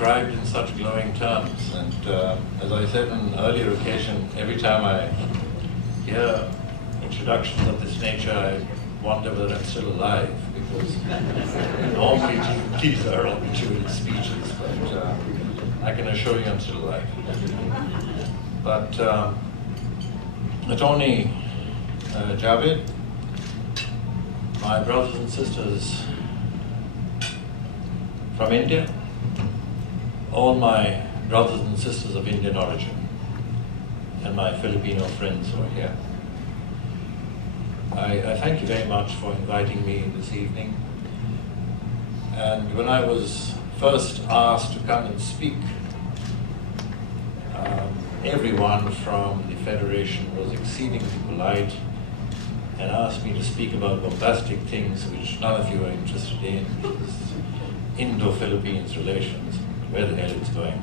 described in such glowing terms. And as I said on an earlier occasion, every time I hear introductions of this nature, I wonder whether I'm still alive, because normally these are obituary speeches, but I can assure you I'm still alive. But Attorney Javed, my brothers and sisters from India, all my brothers and sisters of Indian origin, and my Filipino friends who are here, I thank you very much for inviting me this evening. And when I was first asked to come and speak, everyone from the Federation was exceedingly polite and asked me to speak about bombastic things which none of you are interested in, Indo-Philippines relations, where the hell it's going.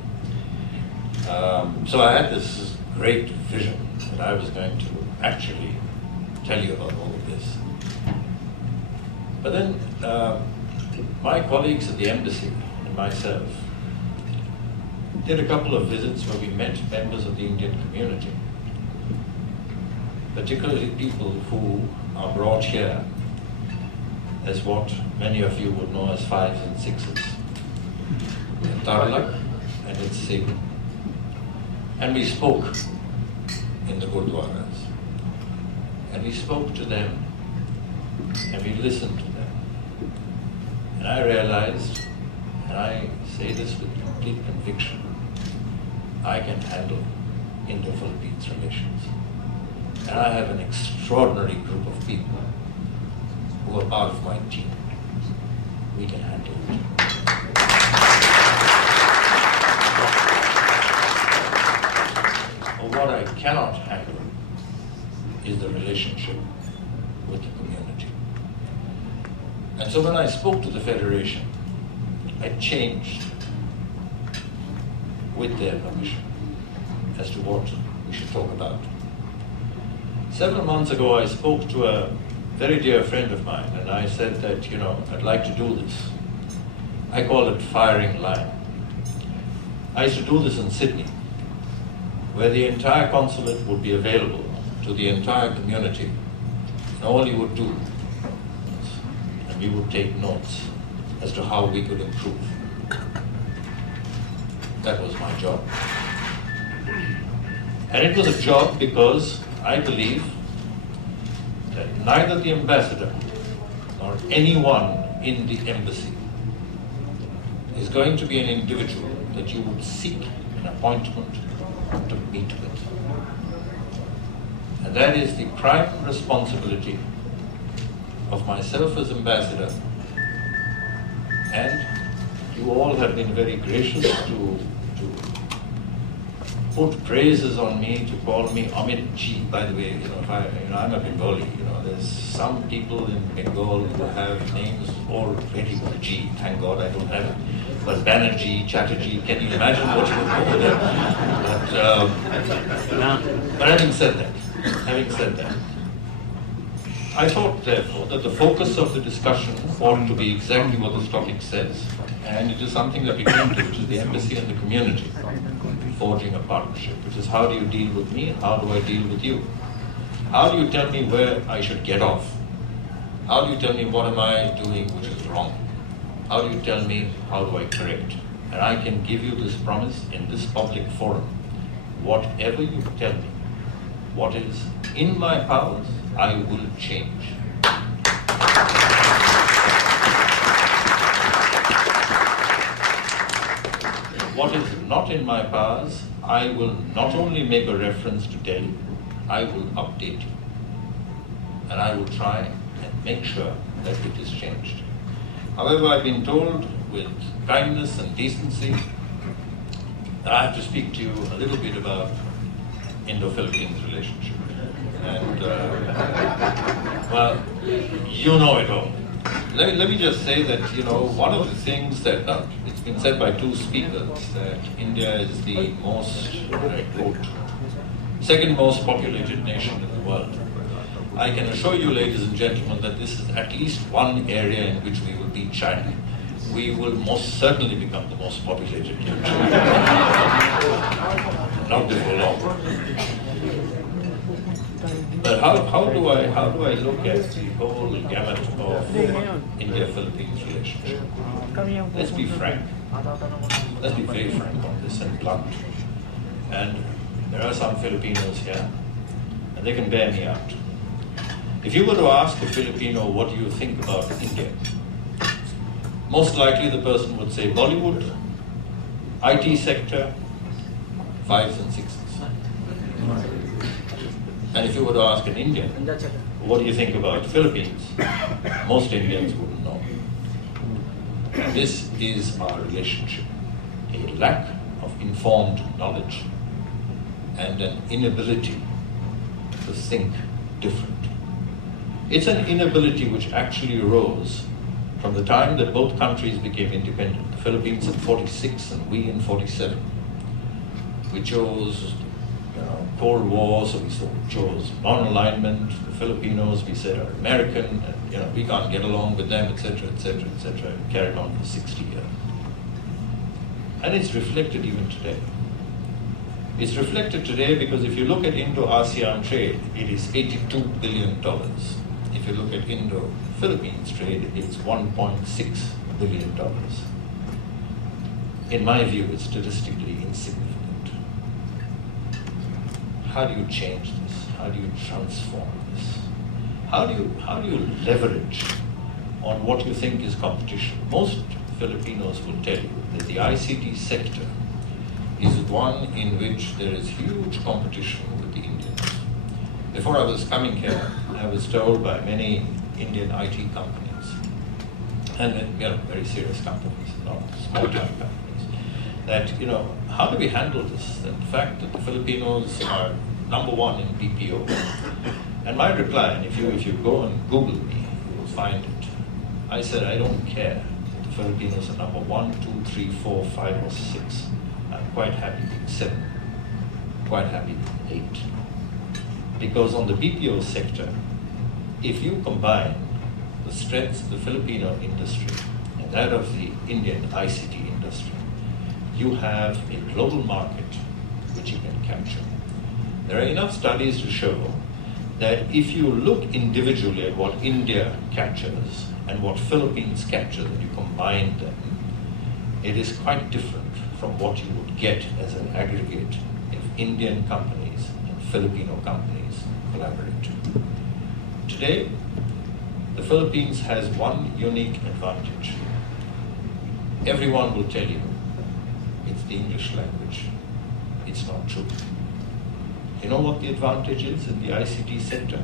So I had this great vision that I was going to actually tell you about all of this. But then my colleagues at the embassy and myself did a couple of visits where we met members of the Indian community, particularly people who are brought here as what many of you would know as 5s and 6s, in Tarlak and in Sikh. And we spoke in the Gurdwaras. And we spoke to them, and we listened to them. And I realized, and I say this with complete conviction, I can handle Indo-Philippines relations. And I have an extraordinary group of people who are part of my team. We can handle it. But what I cannot handle is the relationship with the community. And so when I spoke to the Federation, I changed with their permission as to what we should talk about. Several months ago, I spoke to a very dear friend of mine, and I said that, I'd like to do this. I call it firing line. I used to do this in Sydney, where the entire consulate would be available to the entire community, and all you would do, and we would take notes as to how we could improve. That was my job. And it was a job because I believe that neither the ambassador nor anyone in the embassy is going to be an individual that you would seek an appointment to meet with. And that is the prime responsibility of myself as ambassador. And you all have been very gracious to put praises on me, to call me Amit Ji. By the way, I'm a Bengali. There's some people in Bengal who have names already with G. Thank God I don't have it. But Banerjee, Chatterjee, can you imagine what you would call them? But having said that, I thought, therefore, that the focus of the discussion ought to be exactly what this topic says. And it is something that we came to, which is the embassy and the community forging a partnership, which is how do you deal with me and how do I deal with you? How do you tell me where I should get off? How do you tell me what am I doing which is wrong? How do you tell me how do I correct? And I can give you this promise in this public forum. Whatever you tell me, what is in my powers, I will change. What is not in my powers, I will not only make a reference to Delhi, I will update you. And I will try and make sure that it is changed. However, I've been told with kindness and decency that I have to speak to you a little bit about Indo-Philippines relationship. And, well, you know it all. Let me just say that, one of the things that, it's been said by two speakers, that India is the most, I quote, second most populated nation in the world. I can assure you, ladies and gentlemen, that this is at least one area in which we will beat China. we will most certainly become the most populated country. Not before long. But how do I look at the whole gamut of India-Philippines relationship? Let's be frank. Let's be very frank on this and blunt. And there are some Filipinos here, and they can bear me out. If you were to ask a Filipino, what do you think about India? Most likely the person would say Bollywood, IT sector, 5s and 6s. And if you were to ask an Indian, what do you think about the Philippines? Most Indians wouldn't know. This is our relationship. A lack of informed knowledge and an inability to think different. It's an inability which actually arose from the time that both countries became independent. The Philippines in 46 and we in 47. We chose Cold War, so we chose non-alignment. The Filipinos, we said, are American, and we can't get along with them, etc., etc., etc. Carried on for 60 years. And it's reflected even today. It's reflected today because if you look at Indo-ASEAN trade, it is $82 billion. If you look at Indo-Philippines trade, it's $1.6 billion. In my view, it's statistically insignificant. How do you change this? How do you transform this? How do you leverage on what you think is competition? Most Filipinos will tell you that the ICT sector is one in which there is huge competition with the Indians. Before I was coming here, I was told by many Indian IT companies, and very serious companies, not small-time companies, that how do we handle this? The fact that the Filipinos are number one in BPO. And my reply, and if you go and Google me, you will find it. I said, I don't care if the Filipinos are number 1, 2, 3, 4, 5, or 6. I'm quite happy being 7. Quite happy being 8. Because on the BPO sector, if you combine the strengths of the Filipino industry and that of the Indian ICT industry, you have a global market which you can capture. There are enough studies to show that if you look individually at what India captures and what Philippines captures and you combine them, it is quite different from what you would get as an aggregate if Indian companies and Filipino companies collaborate. Today, the Philippines has one unique advantage. Everyone will tell you it's the English language. It's not true. You know what the advantage is in the ICT sector?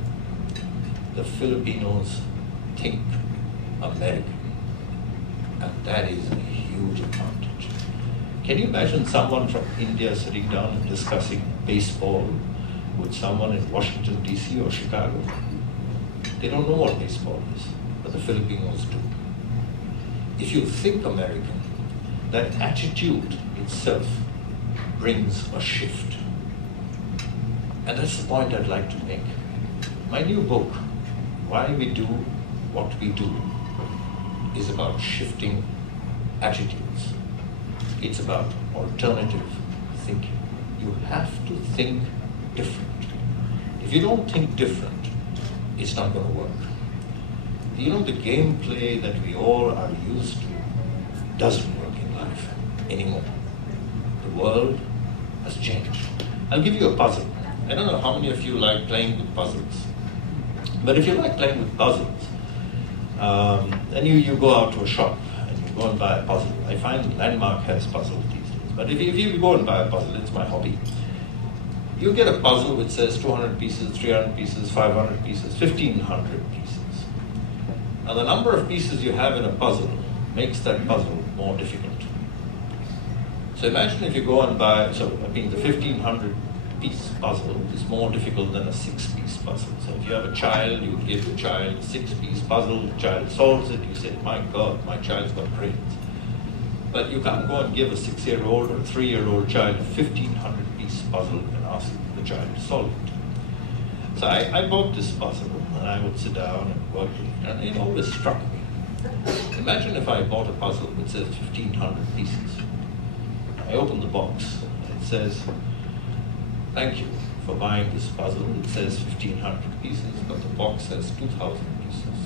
The Filipinos think American, and that is a huge advantage. Can you imagine someone from India sitting down and discussing baseball with someone in Washington, D.C. or Chicago? They don't know what baseball is, but the Filipinos do. If you think American, that attitude itself brings a shift. And that's the point I'd like to make. My new book, Why We Do What We Do, is about shifting attitudes. It's about alternative thinking. You have to think different. If you don't think different, it's not going to work. The gameplay that we all are used to doesn't work in life anymore. The world has changed. I'll give you a puzzle. I don't know how many of you like playing with puzzles. But if you like playing with puzzles, then you go out to a shop and you go and buy a puzzle. I find Landmark has puzzles these days. But if you go and buy a puzzle, it's my hobby. You get a puzzle which says 200 pieces, 300 pieces, 500 pieces, 1,500 pieces. Now the number of pieces you have in a puzzle makes that puzzle more difficult. So imagine if you go and buy, the 1,500 piece puzzle is more difficult than a 6-piece puzzle. So if you have a child, you give the child a 6-piece puzzle, the child solves it, you say, my God, my child's got brains. But you can't go and give a 6-year-old or a 3-year-old child a 1,500-piece puzzle and ask the child to solve it. So I bought this puzzle and I would sit down and work it, and it always struck me Imagine if I bought a puzzle that says 1,500 pieces. I open the box and it says, "Thank you for buying this puzzle. It says 1,500 pieces, but the box says 2,000 pieces.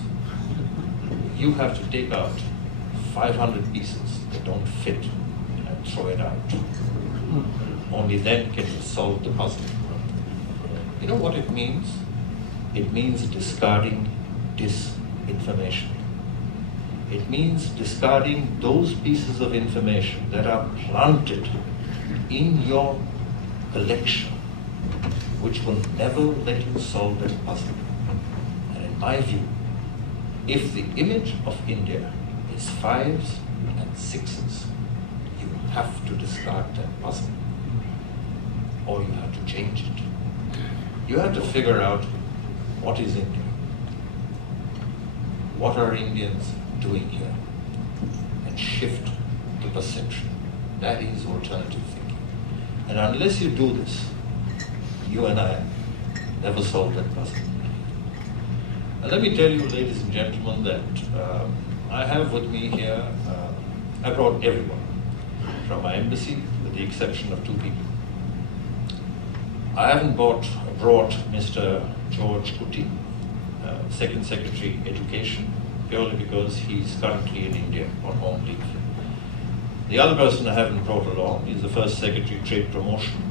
You have to take out 500 pieces that don't fit and throw it out. Only then can you solve the puzzle." You know what it means? It means discarding disinformation. It means discarding those pieces of information that are planted in your collection, which will never let you solve that puzzle. And in my view, if the image of India is 5s and 6s, you have to discard that puzzle, or you have to change it. You have to figure out what is India. What are Indians doing here? And shift the perception. That is alternative thinking. And unless you do this, you and I never solve that puzzle. And let me tell you, ladies and gentlemen, that I have with me here, I brought everyone from my embassy, with the exception of 2 people. I haven't brought Mr. George Kuti, Second Secretary Education, purely because he's currently in India on home leave. The other person I haven't brought along is the First Secretary Trade Promotion,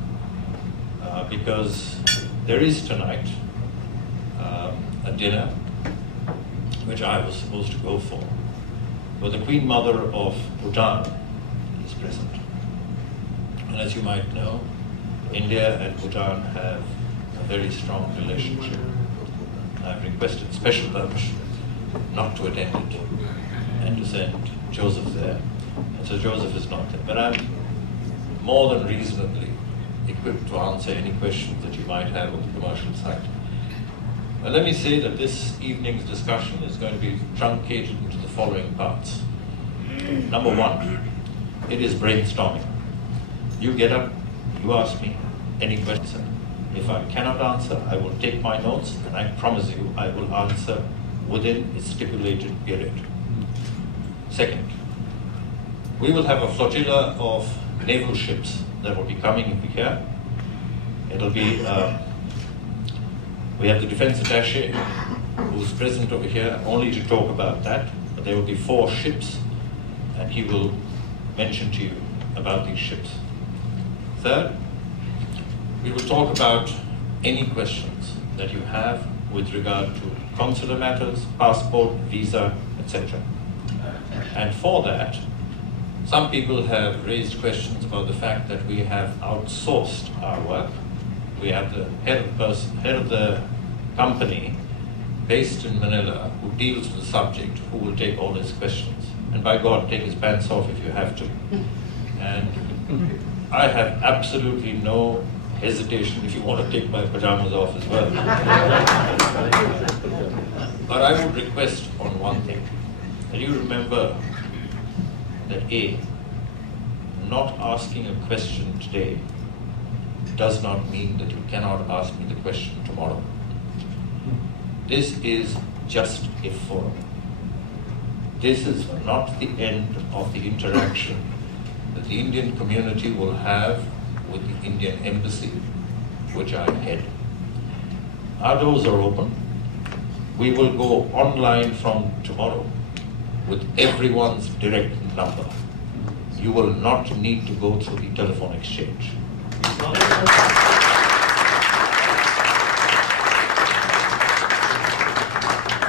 because there is tonight a dinner which I was supposed to go for, but the Queen Mother of Bhutan is present. And as you might know, India and Bhutan have a very strong relationship. I've requested special permission not to attend it and to send Joseph there. And so Joseph is not there. But I'm more than reasonably equipped to answer any questions that you might have on the commercial side. Now let me say that this evening's discussion is going to be truncated into the following parts. Number 1, it is brainstorming. You get up, you ask me any question. If I cannot answer, I will take my notes, and I promise you I will answer within a stipulated period. Second, we will have a flotilla of naval ships that will be coming here. It'll be, we have the defense attaché who's present over here only to talk about that, but there will be 4 ships, and he will mention to you about these ships. Third, we will talk about any questions that you have with regard to consular matters, passport, visa, etc. And for that, some people have raised questions about the fact that we have outsourced our work. We have the head of the company based in Manila who deals with the subject, who will take all his questions. And by God, take his pants off if you have to. And I have absolutely no hesitation if you want to take my pajamas off as well. But I would request on one thing, that you remember that A, not asking a question today does not mean that you cannot ask me the question tomorrow. This is just a forum. This is not the end of the interaction that the Indian community will have with the Indian Embassy, which I head. Our doors are open. We will go online from tomorrow with everyone's direct number. You will not need to go through the telephone exchange.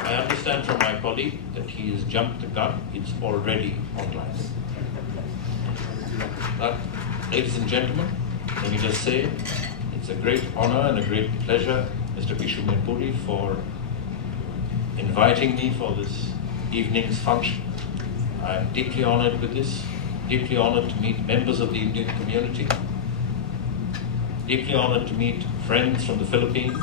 I understand from my colleague that he has jumped the gun. It's already online. But, ladies and gentlemen, let me just say, it's a great honor and a great pleasure, Mr. Pishu Mirpuri, for inviting me for this evening's function. I'm deeply honored with this, deeply honored to meet members of the Indian community, deeply honored to meet friends from the Philippines,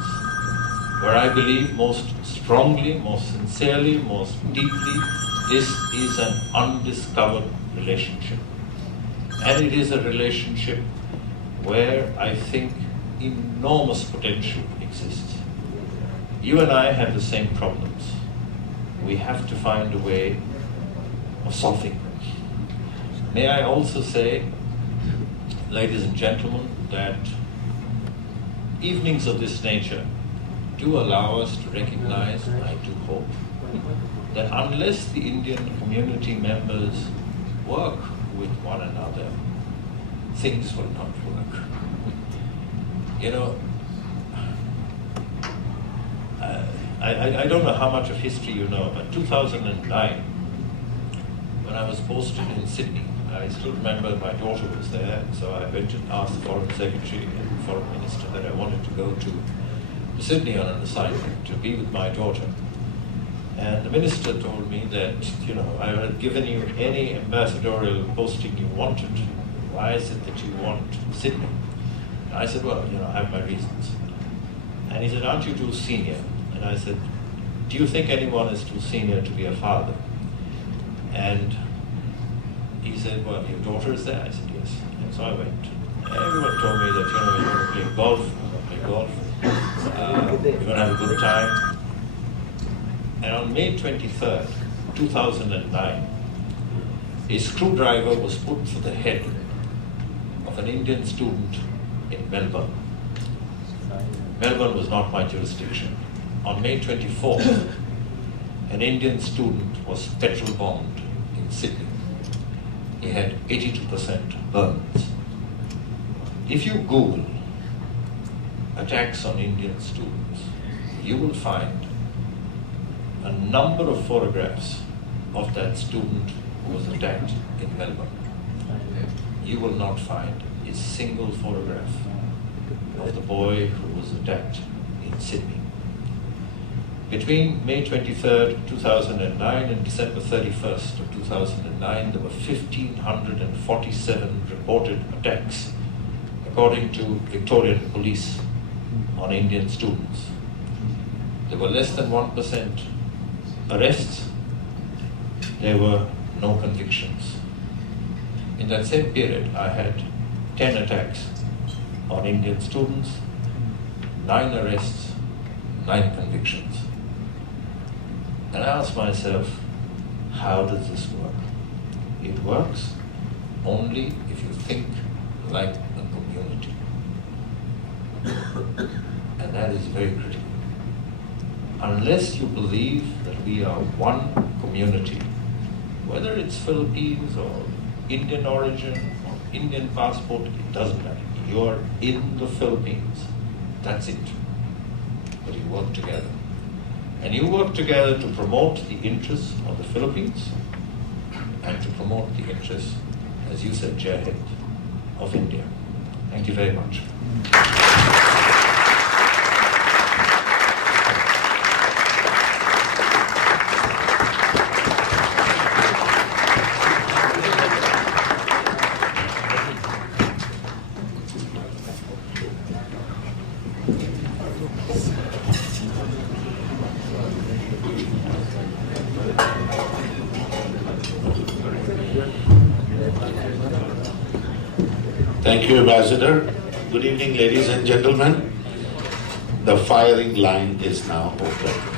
where I believe most strongly, most sincerely, most deeply, this is an undiscovered relationship. And it is a relationship where I think enormous potential exists. You and I have the same problems. We have to find a way of something. May I also say, ladies and gentlemen, that evenings of this nature do allow us to recognize, I do hope, that unless the Indian community members work with one another, things will not work. You know, I don't know how much of history you know, but 2009, when I was posted in Sydney, I still remember my daughter was there, so I went and asked the Foreign Secretary and Foreign Minister that I wanted to go to Sydney on an assignment to be with my daughter. And the minister told me that, you know, I had given you any ambassadorial posting you wanted. Why is it that you want Sydney? And I said, well, you know, I have my reasons. And he said, aren't you too senior? And I said, do you think anyone is too senior to be a father? And he said, well, your daughter is there? I said, yes. And so I went. Everyone told me that, you know, you're going to play golf, you're going to have a good time. And on May 23rd, 2009, a screwdriver was put through the head of an Indian student in Melbourne. Melbourne was not my jurisdiction. On May 24th, an Indian student was petrol bombed in Sydney. He had 82% burns. If you Google attacks on Indian students, you will find a number of photographs of that student who was attacked in Melbourne. You will not find a single photograph of the boy who was attacked in Sydney. Between May 23rd, 2009 and December 31st of 2009, there were 1,547 reported attacks, according to Victorian Police, on Indian students. There were less than 1% arrests. There were no convictions. In that same period, I had 10 attacks on Indian students, 9 arrests, 9 convictions. And I asked myself, how does this work? It works only if you think like a community. And that is very critical. Unless you believe that we are one community, whether it's Philippines or Indian origin or Indian passport, it doesn't matter. You're in the Philippines. That's it. But you work together. And you work together to promote the interests of the Philippines and to promote the interests, as you said, Jai Hind, of India. Thank you very much. Thank you, Ambassador. Good evening, ladies and gentlemen. The firing line is now open.